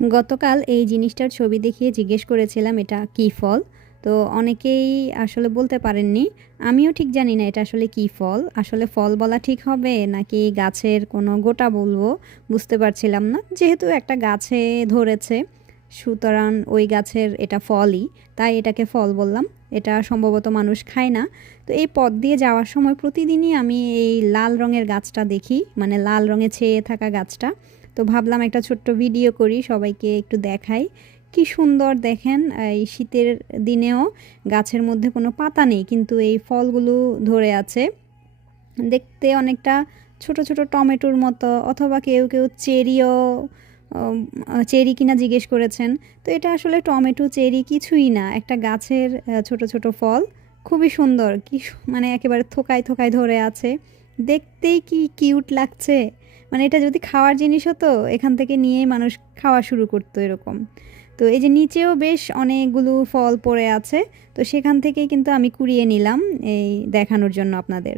গতকাল এই জিনিসটার ছবি দেখিয়ে জিজ্ঞেস করেছিলাম, এটা কি ফল? তো অনেকেই আসলে বলতে পারেননি। আমিও ঠিক জানি না এটা আসলে কি ফল। আসলে ফল বলা ঠিক হবে নাকি গাছের কোনো গোটা বলব? বুঝতে পারছিলাম না। যেহেতু একটা গাছে ধরেছে সুতরাং ওই গাছের এটা ফলই, তাই এটাকে ফল বললাম। এটা সম্ভবত মানুষ খায় না। তো এই পথ দিয়ে যাওয়ার সময় প্রতিদিনই আমি এই লাল রঙের গাছটা দেখি মানে লাল রঙে ছেয়ে থাকা গাছটা। তো ভাবলাম একটা ছোট্ট ভিডিও করি, সবাইকে একটু দেখাই। কি সুন্দর দেখেন, এই শীতের দিনেও গাছের মধ্যে কোনো পাতা নেই, কিন্তু এই ফলগুলো ধরে আছে। দেখতে অনেকটা ছোট ছোট টমেটোর মতো, অথবা কেউ কেউ চেরিও চেরি কিনা জিজ্ঞেস করেছেন। তো এটা আসলে টমেটো চেরি কিছুই না, একটা গাছের ছোট ছোট ফল। খুবই সুন্দর, কি মানে একেবারে থোকায় থোকায় ধরে আছে। দেখতেই কি কিউট লাগছে। মানে এটা যদি খাওয়ার জিনিস হতো, এখান থেকে নিয়েই মানুষ খাওয়া শুরু করতো এরকম। তো এই যে নিচেও বেশ অনেকগুলো ফল পড়ে আছে, তো সেখান থেকেই কিন্তু আমি কুড়িয়ে নিলাম এই দেখানোর জন্য আপনাদের।